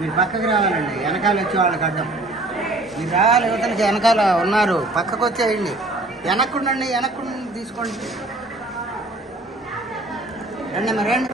మీరు పక్కకు రావాలండి, వెనకాల వచ్చే వాళ్ళకి అడ్డం. మీరు రావాలి, యువతలకి వెనకాల ఉన్నారు, పక్కకు వచ్చేయండి. వెనక్కుండండి, వెనక్కు తీసుకోండి. రండి మరి రండి.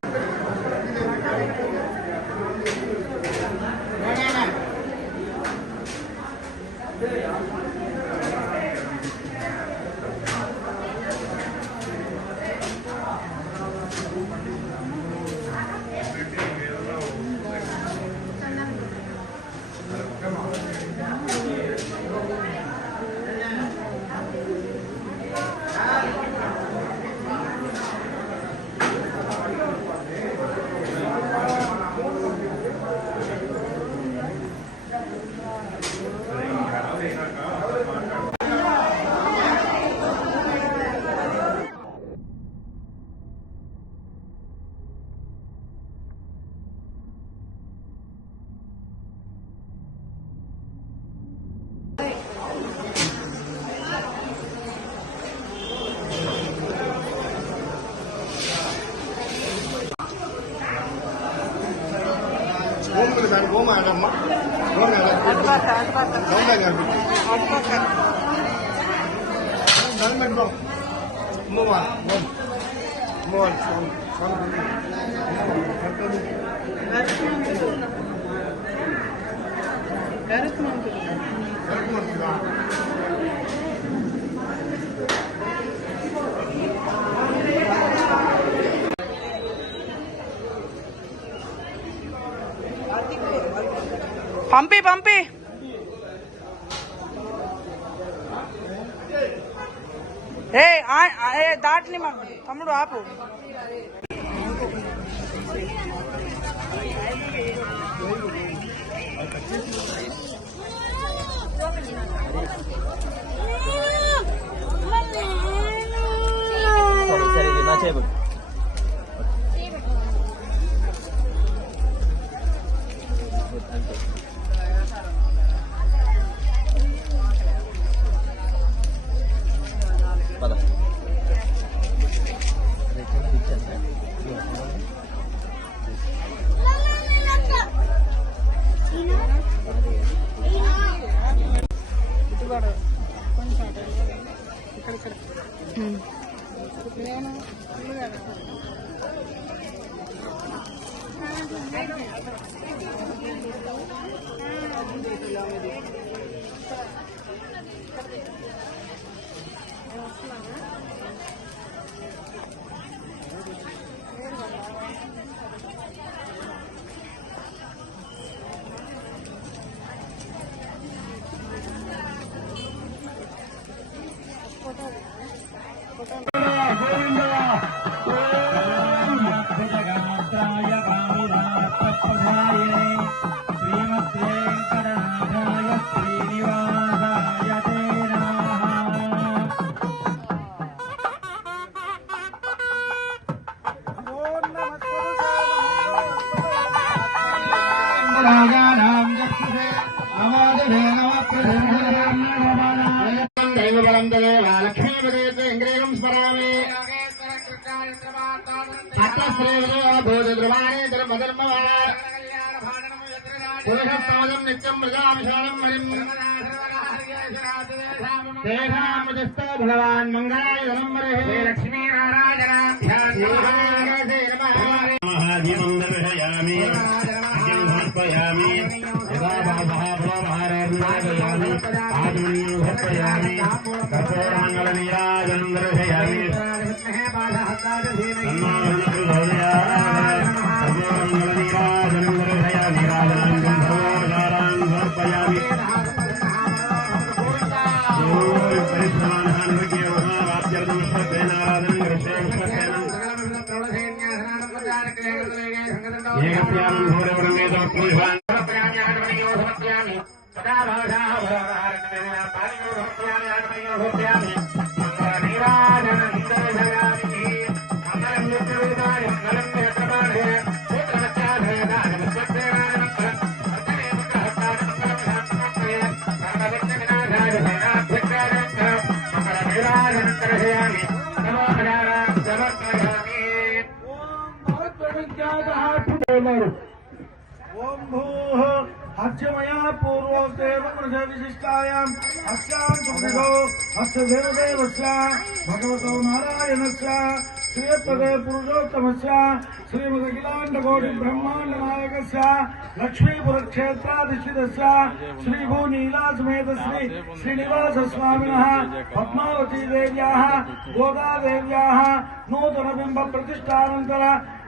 Goma ada mak, goma ada. Goma ada. Dalam mana? Mua. పంపి పంపి దాటిని తమ్ముడు ఆపు. भगवान मंगलाय लक्ष्मी नारायणाभ्यामी समर्पयामी आत्मनिर्भयामी कपूरांगल नीराजनं दर्शयामी ओम भूः विशिष्टायाम् अस्यां सुखो अस्य देवदेवस्य भगवतो नारायणस्य श्रीपदे पुरुषोत्तमस्य श्रीमदखिलाण्डकोटि ब्रह्माण्डनायकस्य लक्ष्मीपुरक्षेत्राधिष्ठितस्य श्रीभूनीलासमेत श्री श्रीनिवासस्वामिनः पद्मावती देव्याः गोदादेव्याः नूतनबिम्ब प्रतिष्ठानन्तर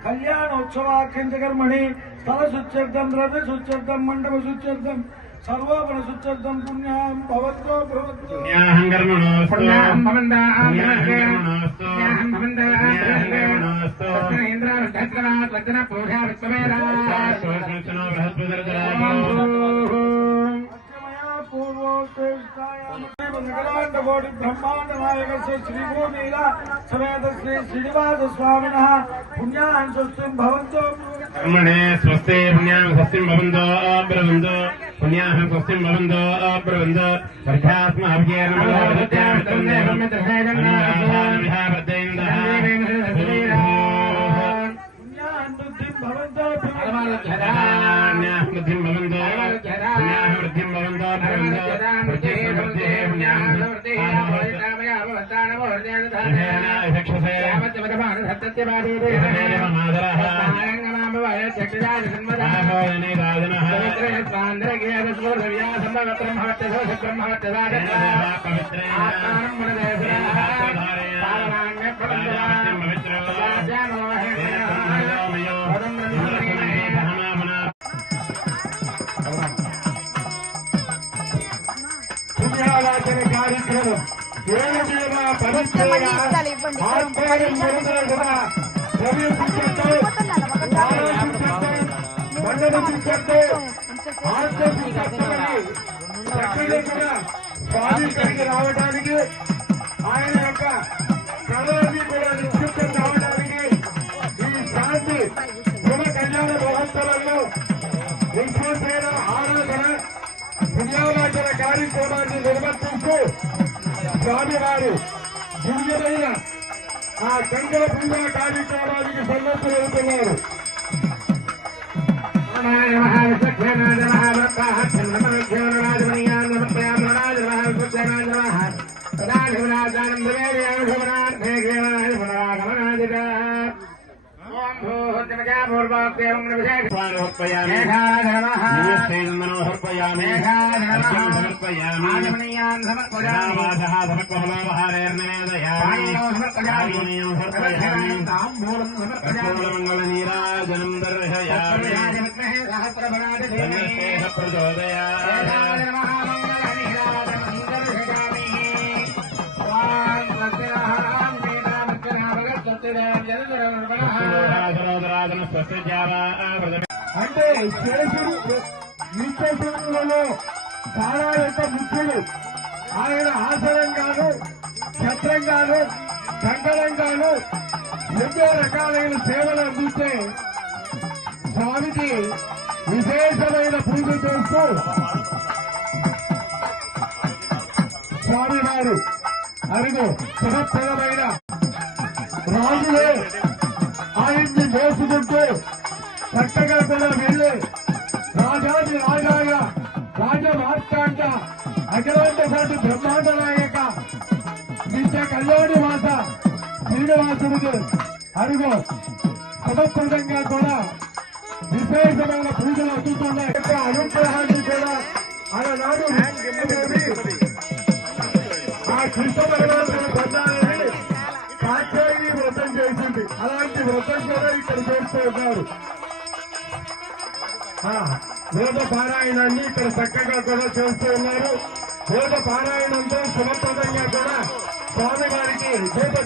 कल्याणोत्सवाख्यन्तकर्मणि स्थलशुच्यर्थं द्रव्यशुच्यर्थं मण्डपशुच्यर्थं सर्वोपनशुच्यर्थं पुण्यां भवतो भवतु पुण्याहं कर्मणोऽस्तु पुण्यां भवन्तां पुण्याहं कर्मणोऽस्तु इन्द्रावृद्धक्रमात् लग्नपूजा विश्वमेधाः पूर्वोत्कृष्टायामकोटि ब्रह्मांड नायकस्य श्रीभूमीला समेत श्री श्रीनिवास स्वामिनः पुण्यान् स्वस्तिं भवन्तो कर्मणे स्वस्ते पुण्यां स्वस्तिं भवन्तो अब्रवन्तो पुण्याहं स्वस्तिं भवन्तो अब्रवन्तो वर्धास्महव्येन बुद्धिं भवन्तो वृद्धिं भवन्तो కార్యక్రమం స్వామికి రావడానికి ఆయన యొక్క కళని కూడా నిశ్చితం రావడానికి ఈ శాంతి శుభ కళ్యాణ మహోత్సవంలో విశ్వసేన ఆరాధన పుణ్యారాధన కార్యక్రమాన్ని నిర్వర్తిస్తూ స్వామివారు దివ్యమైన ఆ శంకర పూజ కార్యక్రమానికి సన్నద్ధులు అవుతున్నారు. నీరాజనం దర్శయామి అంటే శేషుడు నిత్యశూరులలో చాలా యొక్క ముఖ్యుడు. ఆయన ఆసనంగాను ఛత్రంగాను సంకలంగాను ఎన్నో రకాలైన సేవలు అందిస్తే స్వామికి విశేషమైన పూజ చేస్తూ స్వామివారు అరుగు శుభప్రదమైన రాజులే ఆయన్ని మోసుకుంటూ చక్కగా కూడా వెళ్ళి రాజాది రాజాయ రాజమార్తాండ అఖిలాండ కోటి బ్రహ్మాండ నాయక నిత్య కళ్యాణి మాత శ్రీనివాసుడికి అరుగు శుభప్రదంగా కూడా విశేషమైన పూజలు అందుతున్నాయి. అనుగ్రహాన్ని కూడా ఆనాడు ఆ కృష్ణ భగవానుడు పొందాలని కాక్షాయి వ్రతం చేసింది. అలాంటి వ్రతం కూడా ఇక్కడ చేస్తూ ఉన్నారు. వేద పారాయణాన్ని ఇక్కడ చక్కగా కూడా చేస్తూ ఉన్నారు. వేద పారాయణంతో శుభప్రదంగా కూడా స్వామి వారికి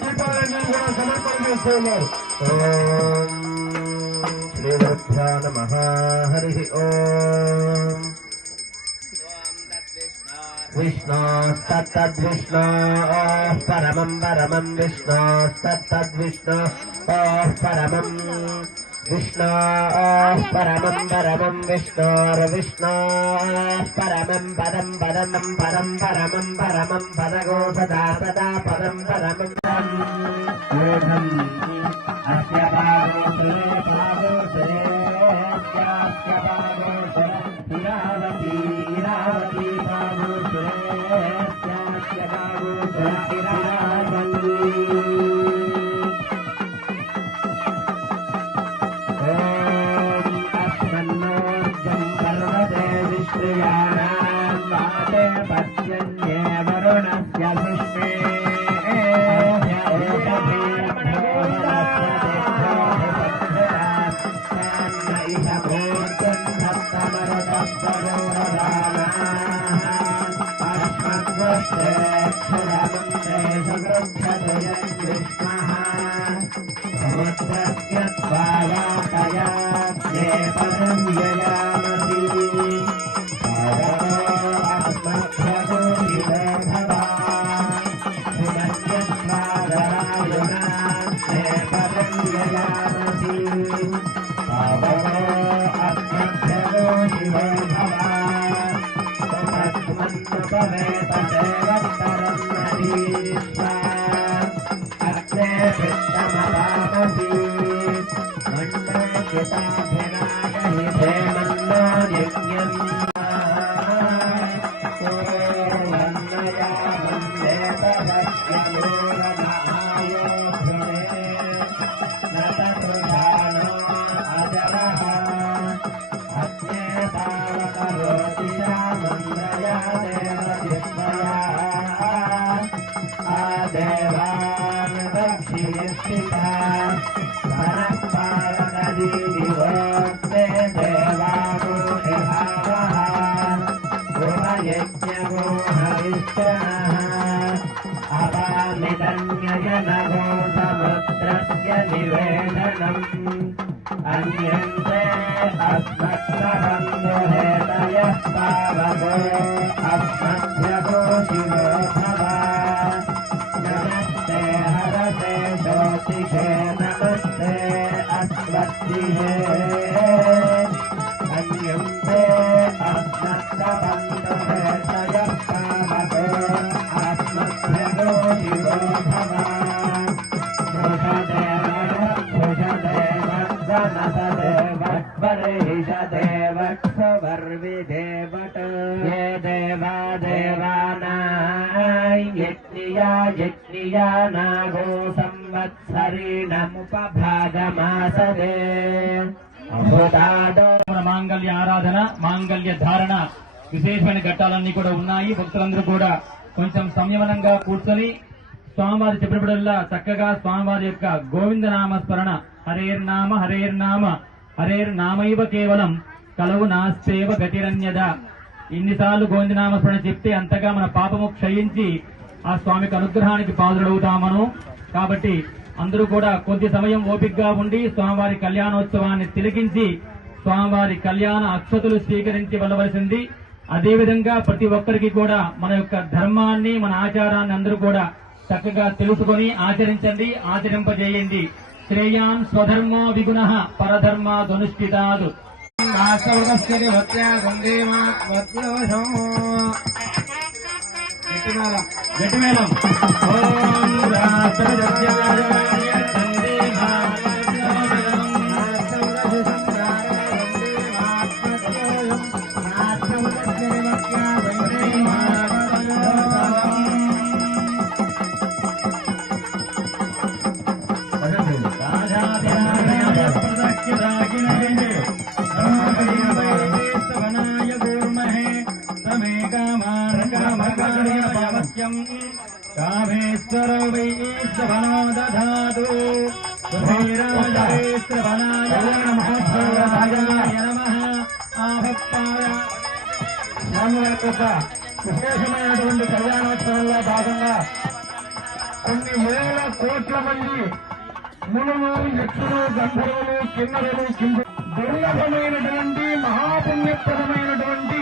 దీపాలన్నీ కూడా సమర్పణ చేస్తూ ఉన్నారు. శ్రీగురుభ్యో నమః. హరి ఓం. విష్ణోస్తద్విష్ణో పరమం పరమం విష్ణోస్తద్విష్ణో పరమం విష్ణో పరమం పరమం విష్ణోర్విష్ణో పరమం పదం పదం పరం పరమం పరమం పదగో సదా సదా పదం పరమం యోగం అస్య భాగోతరే భాగోతరే అస్య భాగోతర ఇరావతి ఇరావతి अन्यन्ते अस्मत्सरन्दोहेतयः पावको अस्मभ्यगो शिवो भव नमस्ते हरते ज्योतिषे नमस्ते अस्मद्दिहे अन्यन्ते अस्मत्सरन्दोहेतयः पावको अस्मभ्यगो शिवो भव ये देवा देवानां यज्ञिया नागो संवत्सरीणमुपभागमासदे మాంగళ్య ఆరాధన మాంగళ్య ధారణ విశేషమైన ఘట్టాలన్నీ కూడా ఉన్నాయి. భక్తులందరూ కూడా కొంచెం సంయమనంగా కూర్చొని స్వామివారి చెప్పినప్పుడల్లా చక్కగా స్వామివారి యొక్క గోవిందనామ స్మరణ హరేర్నామ హరేర్నామ హరేర్నామైవ కేవలం కలవు నాస్తేవ గతిరన్యద. ఇన్నిసార్లు గోవిందనామ స్మరణ చెప్తే అంతగా మన పాపము క్షయించి ఆ స్వామికి అనుగ్రహానికి పాత్రుడవుతామను. కాబట్టి అందరూ కూడా కొద్ది సమయం ఓపికగా ఉండి స్వామివారి కళ్యాణోత్సవాన్ని తిలకించి స్వామివారి కళ్యాణ అక్షతలు స్వీకరించి వెళ్ళవలసింది. అదేవిధంగా ప్రతి ఒక్కరికి కూడా మన యొక్క ధర్మాన్ని మన ఆచారాన్ని అందరూ కూడా చక్కగా తెలుసుకొని ఆచరించండి, ఆచరింపజేయండి. శ్రేయాన్ స్వధర్మో విగుణః పరధర్మా ధనుష్ఠితాదు. గట్టిమేళం. ఓం రాష్ట్రజాయ కామేశ్వర వైశ్వనో దధాతు శ్రీరాజేశ్వనాయ నమః ఆహప్పాయ. స్వామివారి యొక్క విశేషమైనటువంటి కళ్యాణోత్సవంలో భాగంగా కొన్ని వేల కోట్ల మంది మునులు యక్షులు గంధర్వులు కిన్నరులు దుర్లభమైనటువంటి మహాపుణ్యప్రదమైనటువంటి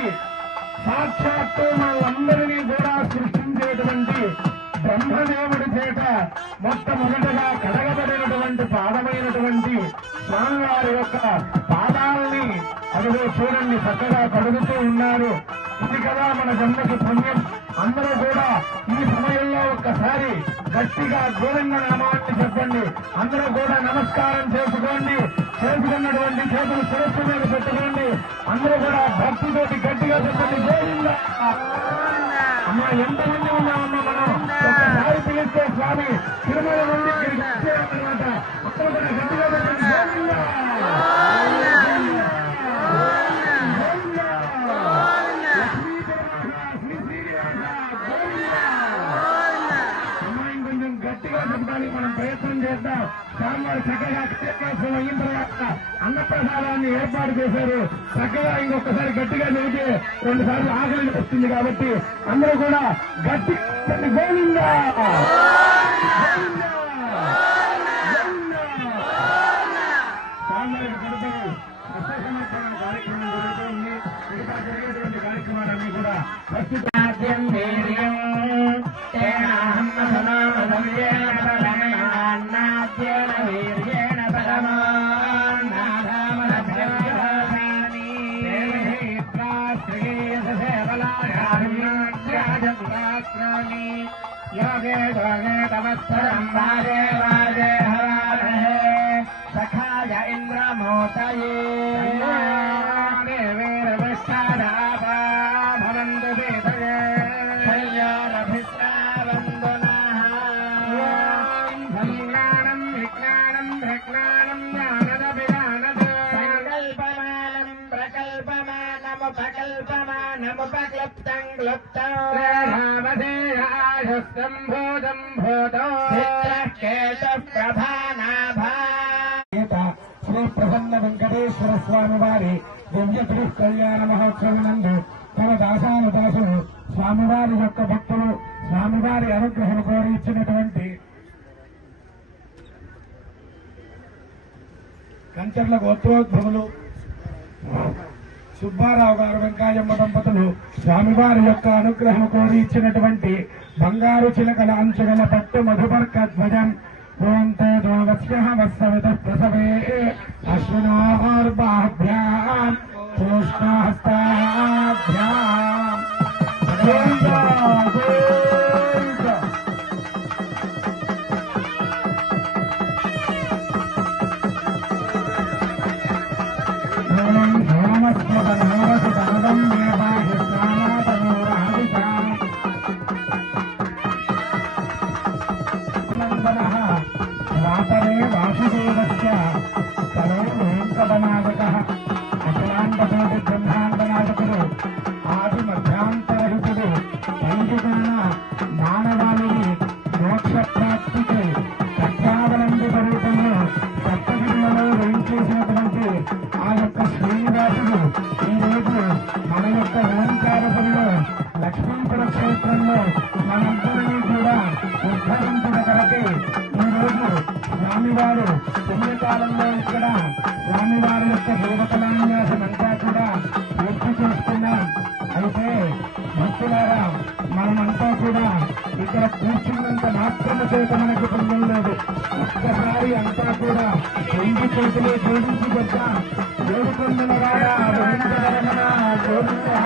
సాక్షాత్తు మనలందరినీ కూడా సృష్టించేటువంటి బ్రహ్మదేవుడి చేత మొట్టమొదటగా కడగబడినటువంటి పాదమైనటువంటి స్వామివారి యొక్క పాదాలని అదిగో చూడండి చక్కగా కడుగుతూ ఉన్నారు. ఇది కదా మన జన్మకి పుణ్యం. అందరూ కూడా ఈ సమయంలో ఒక్కసారి గట్టిగా గోవింద నామాన్ని చెప్పండి. అందరూ కూడా నమస్కారం చేసుకోండి. చేసుకున్నటువంటి చేతులు శిరస్సు మీద పెట్టుకోండి. అందరూ కూడా భక్తితోటి గట్టిగా చెప్పండి గోవింద. అమ్మా ఎంతమంది ఉన్నామమ్మా మనం? చేద్దాం. స్వామివారు చక్కగా క్షేత్రోత్సవం అయిన తర్వాత అన్నప్రసాదాన్ని ఏర్పాటు చేశారు. చక్కగా ఇంకొకసారి గట్టిగా నిలిచి 2 సార్లు ఆకలి వస్తుంది కాబట్టి అందరూ కూడా గట్టి గోవిందా స్వామివారికి గణపతి విశేషమైన కార్యక్రమం జరుగుతుంది. ఇంకా జరిగేటువంటి కార్యక్రమాలన్నీ కూడా ప్రస్తుతం వీర్యం योगे योगे तमस्वरं वाजे वाजे हवामहे सखाय इन्द्रमोतये देवीरविष्टादापा भवन्तु वेदये शय्यारभिस्रावन्तु नः संज्ञानं विज्ञानं प्रज्ञानं ज्ञानदभिज्ञानद सङ्कल्पमानं प्रकल्पमानमुपकल्पमानमुपक्लुप्तं क्लुप्तं संभूतं भूतो प्रभानाभा శ్రీ ప్రసన్న వెంకటేశ్వర స్వామి వారి దివ్య తిరు కళ్యాణ మహోత్సవనందు తమ దాసానుదాసులు స్వామివారి యొక్క భక్తులు స్వామివారి అనుగ్రహం కోరి ఇచ్చినటువంటి కంచర్ల గోత్రోద్భవులు సుబ్బారావు గారు వెంకాయమ్మ దంపతులు స్వామివారి యొక్క అనుగ్రహం కోరి ఇచ్చినటువంటి బంగారు చిలకల అంచుగల పట్టు మధుపర్క ధ్వజం ఓంతే దోవస్య వత్సవిత ప్రసవే అశ్వినోర్బాభ్యాం కృష్ణహస్తాభ్యాం గోవిందా గోవిందా వాపరే వాసుదేవస్య కలో వెంకటనాథకః అఖిలాండకోటి బ్రహ్మాండనాథకుడు ఆది మధ్యాంతరహితుడు పంచుగాన మానవాళిని మోక్ష ప్రాప్తికి సత్యావలంబిత రూపంలో సప్తగిరిలలో వేయించేసినటువంటి ఆ యొక్క శ్రీనివాసుడు ఈ రోజు మన యొక్క ఓంకారపురిలో లక్ష్మీపుర క్షేత్రంలో మనందరినీ కూడా ఉద్ధరించిన కొరకే ఈ రోజు స్వామివారు పుణ్యకాలంలో ఇక్కడ స్వామివారి యొక్క దేవతలాన్యాసం అంతా కూడా పూర్తి చేసుకున్నాం. అయితే భక్తులారా మనమంతా కూడా ఇక్కడ కూర్చున్నంత మాత్రము చేత మనకి పుణ్యం లేదు. ఒక్కసారి అంతా కూడా 2 చేతులు జోడించి చెప్తాం. వేడుకొండల వాడా వెంకటరమణ గోవిందా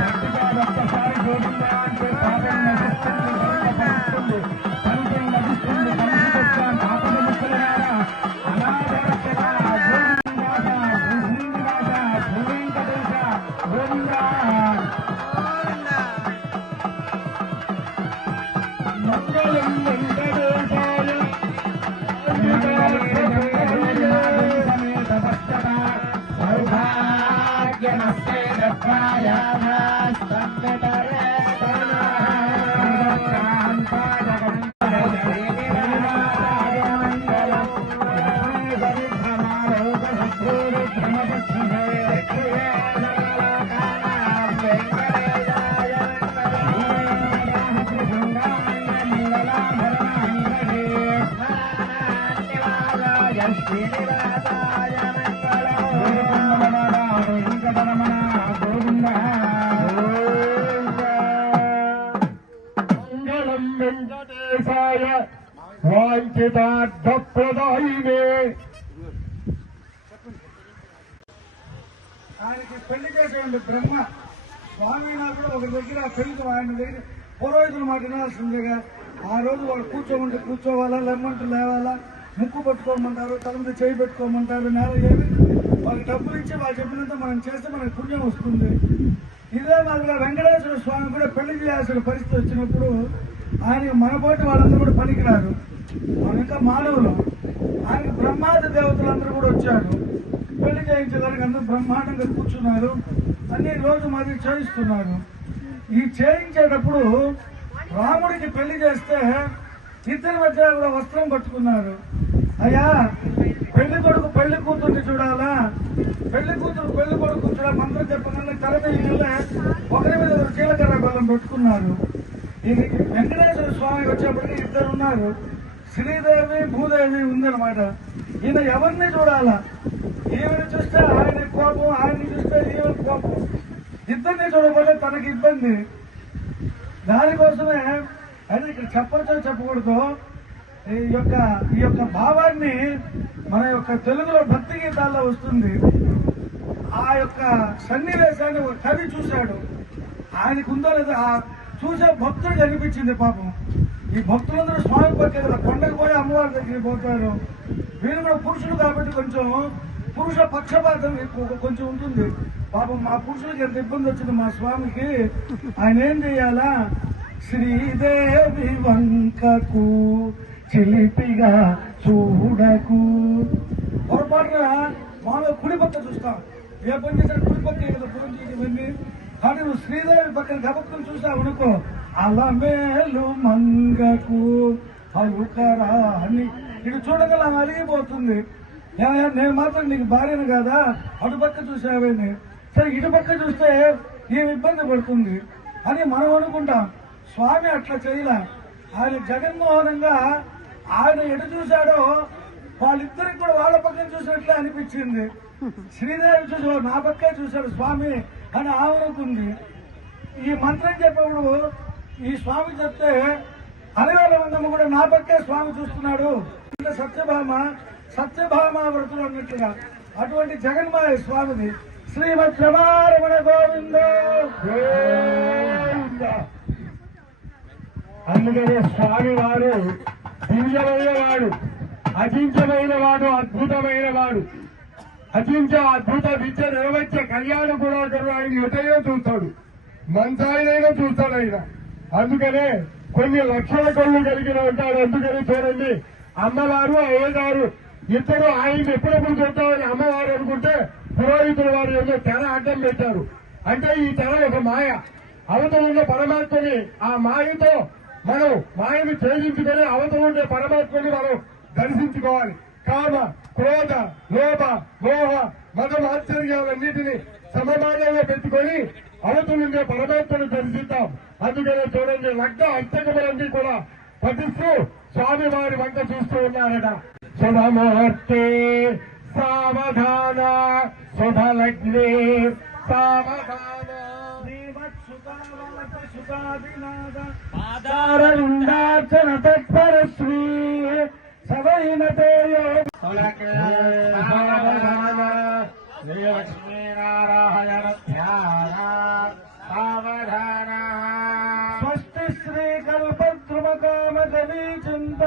గట్టిగా ఒక్కసారి గోవిందా అంటే పాపం నశిస్తుంది, పరుస్తుంది, ఫలితం లభిస్తుంది. పంచుకొచ్చాం ఆపద ముక్కలరారా అనాథరక్షక గోవిందాస శ్రీనివాస శ్రీ వెంకటేశ గోవిందా మంగళం వెంకటేశాయ సౌభాగ్యమస్తే దత్వాయ మంగళం వెంకటేశాయ వాంఛితార్థప్రదాయినే. ఆయనకి పెళ్లి చేసేవాళ్ళు బ్రహ్మ స్వామి కూడా ఒక దగ్గర పెళ్లి ఆయన దగ్గర పురోహితులు మాట వినాల్సిందిగా ఆ రోజు వాళ్ళు కూర్చోవాలా, లెమ్మంటూ లేవాలా, ముక్కు పట్టుకోమంటారు, తల మీద చేయి పెట్టుకోమంటారు, నేల ఏమి వాళ్ళకి డబ్బులు ఇచ్చి వాళ్ళు చెప్పినంత మనం చేస్తే మనకి పుణ్యం వస్తుంది. ఇదే మాదిరిగా వెంకటేశ్వర స్వామి కూడా పెళ్లి చేయాల్సిన పరిస్థితి వచ్చినప్పుడు ఆయనకి మనపోటి వాళ్ళందరూ కూడా పనికిరారు, మనం ఇంకా మానవులు. ఆయన బ్రహ్మాది దేవతలందరూ కూడా వచ్చారు పెళ్లి చేయించడానికి. అందరూ బ్రహ్మాండంగా కూర్చున్నారు, అన్ని రోజు మాది చేయిస్తున్నారు. ఈ చేయించేటప్పుడు రాముడికి పెళ్లి చేస్తే ఇద్దరి మధ్య కూడా వస్త్రం పట్టుకున్నారు. అయ్యా పెళ్లి కొడుకు పెళ్లి కూతుర్ని చూడాలా, పెళ్లి కూతురు పెళ్లి కొడుకు చూడాలి మంత్రం చెప్పగానే తరగతి ఒకరి మీద జీలకర్ర బెల్లం పెట్టుకున్నారు. ఇది వెంకటేశ్వర స్వామి వచ్చేప్పటికి ఇద్దరు ఉన్నారు. శ్రీదేవి భూదేవి ఉందన్నమాట. ఈయన ఎవరిని చూడాలా, ఈవిని చూస్తే ఆయన కోపం, ఆయన్ని చూస్తే ఈవిని కోపం. ఇద్దరిని చూడకపోతే తనకి ఇబ్బంది. దానికోసమే అది ఇక్కడ చెప్పచ్చో చెప్పకూడదు ఈ యొక్క భావాన్ని మన యొక్క తెలుగులో భక్తి గీతాల్లో వస్తుంది. ఆ యొక్క సన్నివేశాన్ని ఒక కవి చూశాడు. ఆయనకు ఉందో లేదా చూసే భక్తుడు కనిపించింది. పాపం ఈ భక్తులందరూ స్వామి పట్టే కదా కొండకు పోయి అమ్మవారి దగ్గరికి పోతారు. వీళ్ళు కూడా పురుషులు కాబట్టి కొంచెం పురుష పక్షపాతం కొంచెం ఉంటుంది. పాపం మా పురుషులకి ఎంత ఇబ్బంది వచ్చింది మా స్వామికి. ఆయన ఏం చెయ్యాలా, శ్రీదేవి వంకకు చిలిపిగా చూడకు. పొరపాటున మాలో కుడి పక్క చూస్తాం, ఏ పని చేసినా కుడి పక్క కదా పూజ ఇవన్నీ. కానీ నువ్వు శ్రీదేవి పక్కన గబక్కుని చూసావు అనుకో, అలా మేలు మంగకు అలుకరా అని ఇటు చూడగల ఆమె అలిగిపోతుంది. నేను మాత్రం నీకు భార్యను కాదా, అటుపక్క చూసావేని. సరే ఇటుపక్క చూస్తే ఏమి ఇబ్బంది పడుతుంది అని మనం అనుకుంటాం. స్వామి అట్లా చేయలే. ఆయన జగన్మోహనంగా ఆయన ఎటు చూశాడో వాళ్ళిద్దరికి కూడా వాళ్ళ పక్కన చూసినట్లే అనిపించింది. శ్రీదేవి చూసి నా పక్కే చూశాడు స్వామి అని ఆవనుకుంది. ఈ మంత్రం చెప్పేప్పుడు ఈ స్వామి చెప్తే అలవేల మందమ్మ కూడా నా పక్కే స్వామి చూస్తున్నాడు అంటే సత్యభామ వ్రతులు అన్నట్టుగా అటువంటి జగన్మాయ స్వామిది. శ్రీమద్ రమారమణ గోవింద. అందుకనే స్వామి వారు దివ్యమైన వాడు, అజించమైన వాడు, అద్భుతమైన వాడు. అద్భుత విద్య నిర్వహించే కళ్యాణ గుణాకరు ఆయన ఎటైనా చూస్తాడు, మంచాయనైనా చూస్తాడు ఆయన. అందుకనే కొన్ని లక్షల కళ్ళు కలిగిన ఉంటాడు. అందుకని చూడండి, అమ్మవారు అయ్యగారు ఇద్దరు ఆయన ఎప్పుడెప్పుడు చూస్తామని అమ్మవారు అనుకుంటే పురోహితుల వారు ఏదో తెర అడ్డం పెట్టారు. అంటే ఈ తెర ఒక మాయ. అవతల ఉన్న పరమాత్మని ఆ మాయతో మనం మాయను ఛేదించుకొని అవతల ఉండే పరమాత్మని మనం దర్శించుకోవాలి. కామ, క్రోధ, లోభ, మోహ, మదం, ఆశ్చర్యాలన్నిటినీ సమమానంలో పెట్టుకొని అవతలుండే పరమాత్మను దర్శిద్దాం. అందుకనే చూడండి, లగ్న అష్టకములన్నీ కూడా పఠిస్తూ స్వామి వారి వంక చూస్తూ ఉన్నారట. శుభముహూర్తే సావధాన, శుభలగ్నే సావధాన, ఆధారలింగార్చన తత్పర శ్రీ సవైనతేయో శ్రీలక్ష్మీనారాయణ ధ్యాన సావధాన. స్వస్తి శ్రీ కల్పద్రుమకామ కవి చింత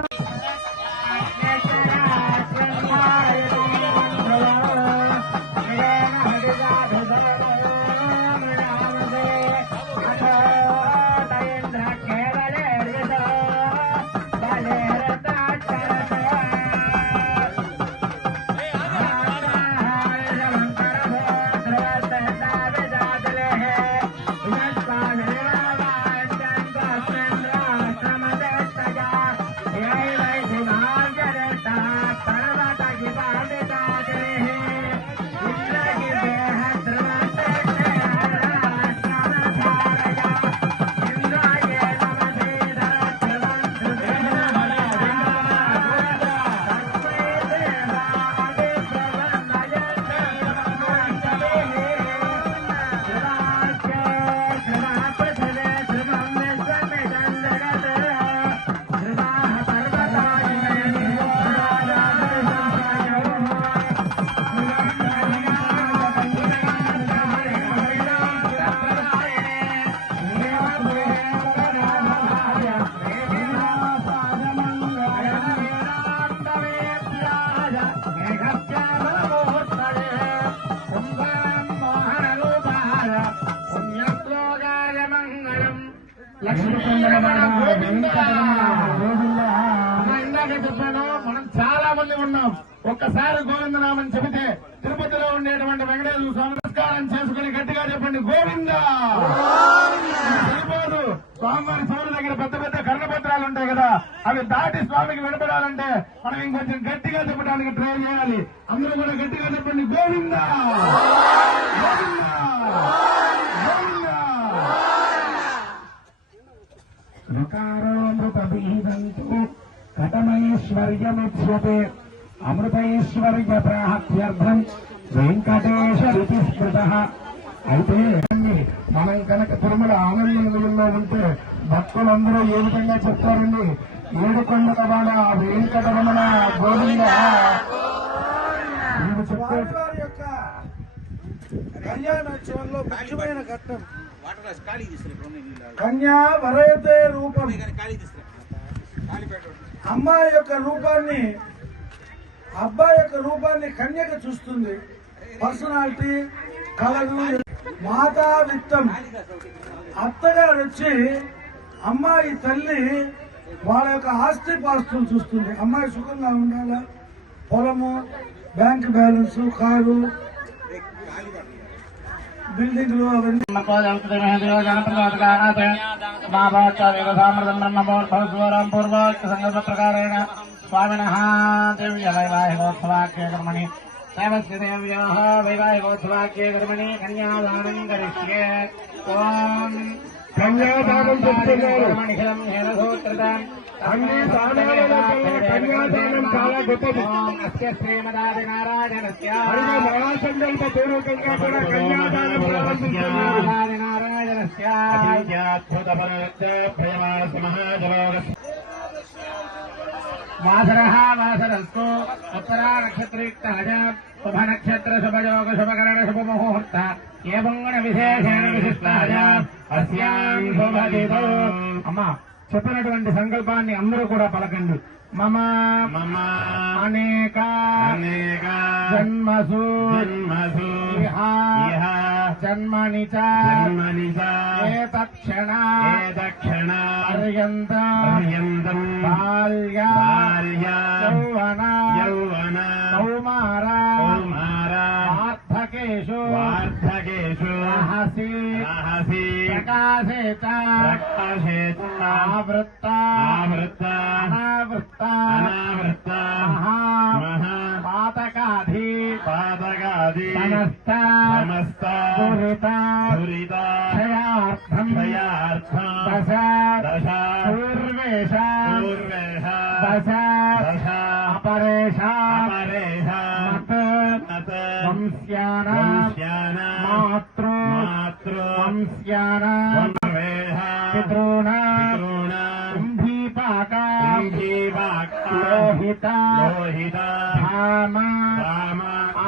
మనం చాలా మంది ఉన్నాం. ఒక్కసారి గోవిందనామని చెబితే తిరుపతిలో ఉండేటువంటి వెంకటేశ్వర స్వామి నమస్కారం చేసుకుని గట్టిగా చెప్పండి గోవింద. సరిపోదు, స్వామివారి స్వామి దగ్గర పెద్ద పెద్ద కర్ణపత్రాలు ఉంటాయి కదా, కూడా అవి దాటి స్వామికి వినపడాలంటే మనం ఇంకొంచెం గట్టిగా చెప్పడానికి ట్రై చేయాలి. అందరూ కూడా గట్టిగా చెప్పండి, గోవిందా గోవిందా గోవిందా. నకారోమృత బీజంతు కటమైశ్వర్యముచ్యతే అమృతైశ్వర్య ప్రాప్త్యర్థం వెంకటేశ రుచి స్మృత. అయితే మనం కనుక తిరుమల ఆనందంలో ఉంటే భక్తులందరూ ఏ విధంగా చెప్తారండి, ఏడుకొండల వాడ వెంకటరమణ గోవింద. స్వామివారి యొక్క కళ్యాణోత్సవంలో ముఖ్యమైన ఘట్టం కన్యా వరయతే రూపం. అమ్మాయి యొక్క రూపాన్ని, అబ్బాయి యొక్క రూపాన్ని కన్యక చూస్తుంది. పర్సనాలిటీ, కలరు, మాతా విత్తం. అత్తగారు వచ్చి అమ్మాయి తల్లి వాళ్ళ యొక్క ఆస్తి పాస్తులు చూస్తుంది. అమ్మాయి సుఖంగా ఉండాలా, పొలము, బ్యాంక్ బ్యాలెన్స్, కారు, బిల్డింగ్లు అవన్నీ. ప్రకారేణ స్వామిన దివ్య వైవాహికోత్సవాఖ్య కర్మణి దేవస్య వైవాహికోత్సవాఖ్య కర్మణి కన్యాదానం కరిష్యే. ఓం కన్యాదానం చెప్తున్నారు. అన్ని అన్ని దానాలలో కన్యాదానం చాలా గొప్పది. శ్రీమదాదినారాయణస్య మహాసంకల్ప పూర్వకంగా కూడా కన్యాదానం ప్రారంభిస్తున్నారు. నారాయణస్య వాసరః వాసరస్తు ఉత్తరా నక్షత్రయుక్త శుభ నక్షత్ర శుభయోగ శుభకరణ శుభముహూర్త ఏవం గుణ విశేషేణ విశిష్ట అస్యాం శుభదితో. అమ్మా చెప్పినటువంటి సంకల్పాన్ని అందరూ కూడా పలకండి. మమ మమ అనేక అనేక జన్మసు జన్మసు ఇహ ఇహ జన్మని చ జన్మని చ ఏతక్షణ ఏతక్షణ పర్యంతం పర్యంతం బాల్య బాల్య యౌవన యౌవన కౌమార కౌమార వార్ధకేషు వార్ధకేషు రహసి రహసి ప్రకాశే చ ప్రకాశేత ఆవృత్త ఆవృత్త అనావృత్త అనావృత్త మహా మహా పాతకాధి పాతకాది సమస్త సమస్త దురిత దురిత క్షయార్థం క్షయార్థం దశ దశ పూర్వేష పూర్వేష దశ దశ అపరేష అపరేష మత్ మత వంశ్యానాం వంశ్యానాం మాతృ మాతృ వంశ్యానాం వంశవేష పితॄణాం పితॄణాం కుంభీపాక కుంభీపాక లోహిత లోహిత ధామ రామ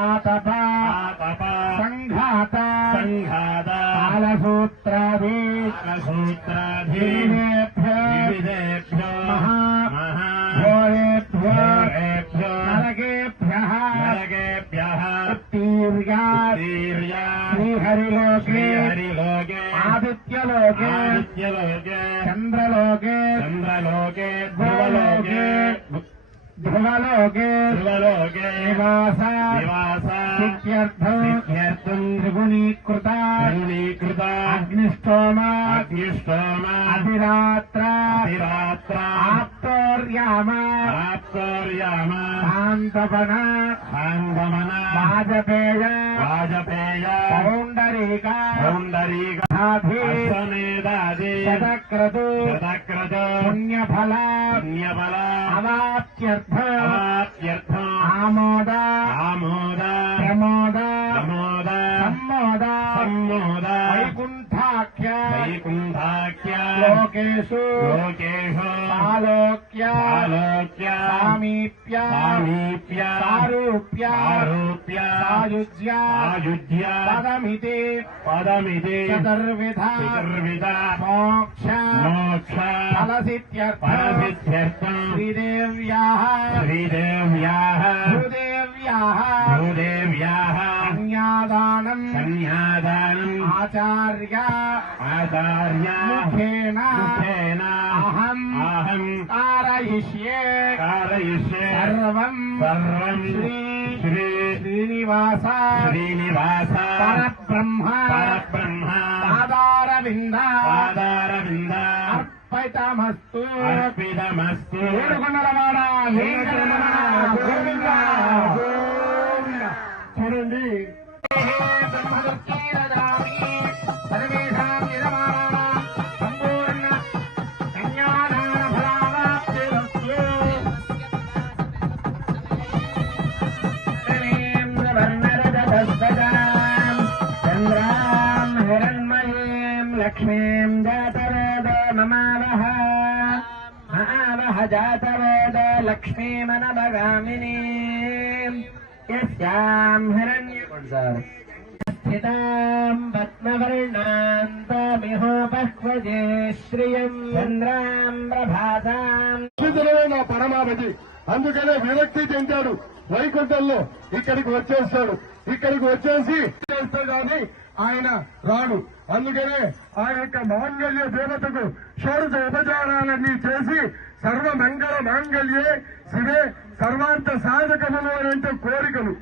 ఆతప ఆతప సంఘాత సంఘాత కాలసూత్రాది సూత్రాధి వివిధేభ్యో వివిధేభ్యో మహా మహా ఘోరేభ్యో ఘోరేభ్యో నరకేభ్యః నరకేభ్యః ఉత్తీర్యాత్ తీర్యా శ్రీహరిలోకే శ్రీహరిలోకే ఆదిత్యలోకే ఆదిత్యలోకే చంద్రలోకే చంద్రలోకే ధ్రువలోకే ధ్రువలోకే ధ్రువలోకే నివాస నివాస సిద్ధ్యర్థం సిద్ధ్యర్థం త్రిగుణీకృత త్రిగుణీకృత అగ్నిష్టోమ అగ్నిష్టోమ అధిరాత్ర అతిరాత్ర ఆప్తోర్యామ ఆప్తోర్యామ శాంతపన సాంగమన వాజపేయ వాజపేయ పౌండరీక పౌండరీక ఆధి అశ్వమేధాది శతక్రతు శతక్రత పుణ్యఫల పుణ్యబల అవాప్త్యర్థ అవాప్త్యర్థం ఆమోద ఆమోద ప్రమోద ప్రమోద సమ్మోద సమ్మోద వైకుంఠాఖ్య వైకుంఠాఖ్య లోకేషు లోకేషు ఆలోక్య ఆలోక్య సామీప్య సామీప్య సారూప్య ఆరూప్య సాయుజ్య ఆయుధ్య పదమితి పదమిది చతుర్విధ చతుర్విధ మోక్ష మోక్ష ఫలసిత్యర్థ ఫలసిద్ధ్యర్థం శ్రీదేవ్యాః శ్రీదేవ్యాః భూదేవ్యాః భూదేవ్యాః కన్యాదానం కన్యాదానం ఆచార్య ఆచార్య ముఖేన ముఖేన అహం అహం कारयिष्ये कारयिष्ये सर्वं सर्वं श्री श्रीनिवास श्रीनिवास परब्रह्म परब्रह्म पादारविन्द पादारविन्द అర్పితమస్తు అర్పితమస్తు. ఏడుకొండలవాడ వెంకటరమణ గోవింద గోవింద. చూడండి లక్ష్మీం జాతవేద మమావహ మహావహ జాతవేద లక్ష్మీమనభగామిని యస్యాం హిరణ్యం స్థితాం పద్మవర్ణాంతమిహోపహ్వజే శ్రియం చంద్రాం ప్రభాతాం. నా పరమావధి, అందుకనే విరక్తి చెందాడు. వైకుంఠంలో ఇక్కడికి వచ్చేస్తాడు. ఇక్కడికి వచ్చేసి చేస్తాడు కానీ ఆయన రాడు. అందుకనే ఆ యొక్క మాంగళ్య దేవతకు షోడశ ఉపచారాలన్నీ చేసి సర్వమంగళ మాంగళ్యే శివే సర్వార్థ సాధకములు అంటే కోరికలు,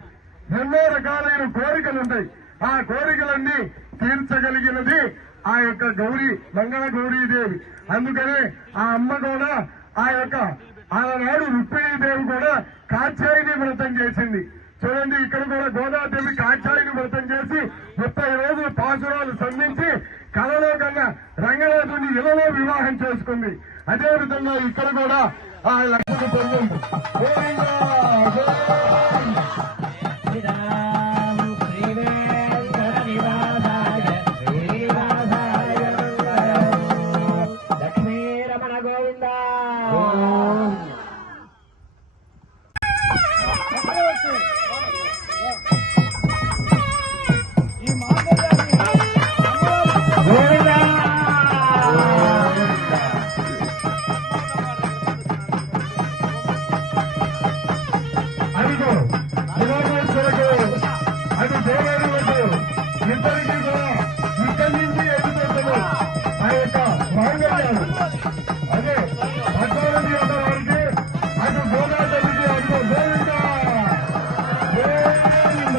ఎన్నో రకాలైన కోరికలుంటాయి. ఆ కోరికలన్నీ తీర్చగలిగినది ఆ యొక్క గౌరీ మంగళ గౌరీదేవి. అందుకనే ఆ అమ్మ కూడా ఆ యొక్క ఆనాడు రుక్మిణీదేవి కూడా కాత్యాయని వ్రతం చేసింది. చూడండి, ఇక్కడ కూడా గోదాదేవి కాత్యాయని వ్రతం చేసి 30 రోజులు పాసురాలు సంధించి కళలో కన్నా రంగనాథుని ఇళ్లలో వివాహం చేసుకుంది. అదేవిధంగా ఇక్కడ కూడా ఆ లక్ష్మి పొందింది. లక్ష్మీరమణ గోవింద. అదిగో శివమూర్తులకు అది దేవేరులకు ఇద్దరికి కూడా ఇక్కడి నుంచి ఎదుగుతుంది ఆ యొక్క మాంగళ్యాలు. అదే పద్మావతి యొక్క వారికి అటు గోదాదేవికి అదిగో గోవింద గోవింద.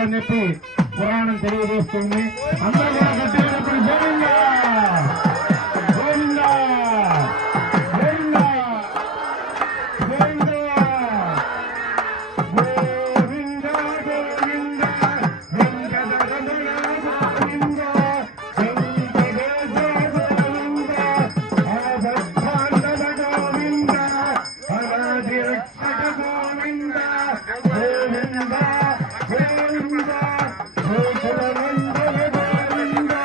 చేయాలని చెప్పి పురాణం తెలియజేస్తుంది. అందరూ కూడా గట్టిగా చెప్పండి, గోవిందా గోవిందా గోవిందా గోవిందా గోవిందా గోవిందా వెంకటరమణ గోవిందా వెంకటేశ గోవిందా ఆభద్రాంతర గోవిందా అనాది రక్షక గోవిందా గోవిందా గోవిందా గోకులమందర గోవిందా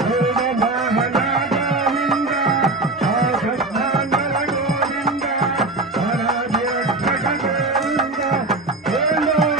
గోమవాహన గోవిందా ఆభద్రాంతర గోవిందా అనాది రక్షక గోవిందా గోవిందా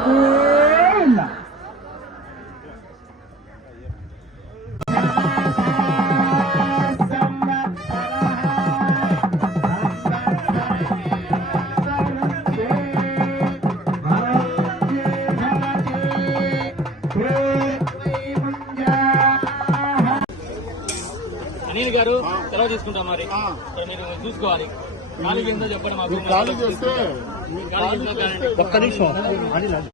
గోవిందా. అనిల్ గారు సెలవు తీసుకుంటాం మరి మీరు చూసుకోవాలి. ఖాళీ కింద చెప్పండి మాకు. ఖాళీ చేస్తే ఖాళీ చేస్తే ఒక్క నిమిషం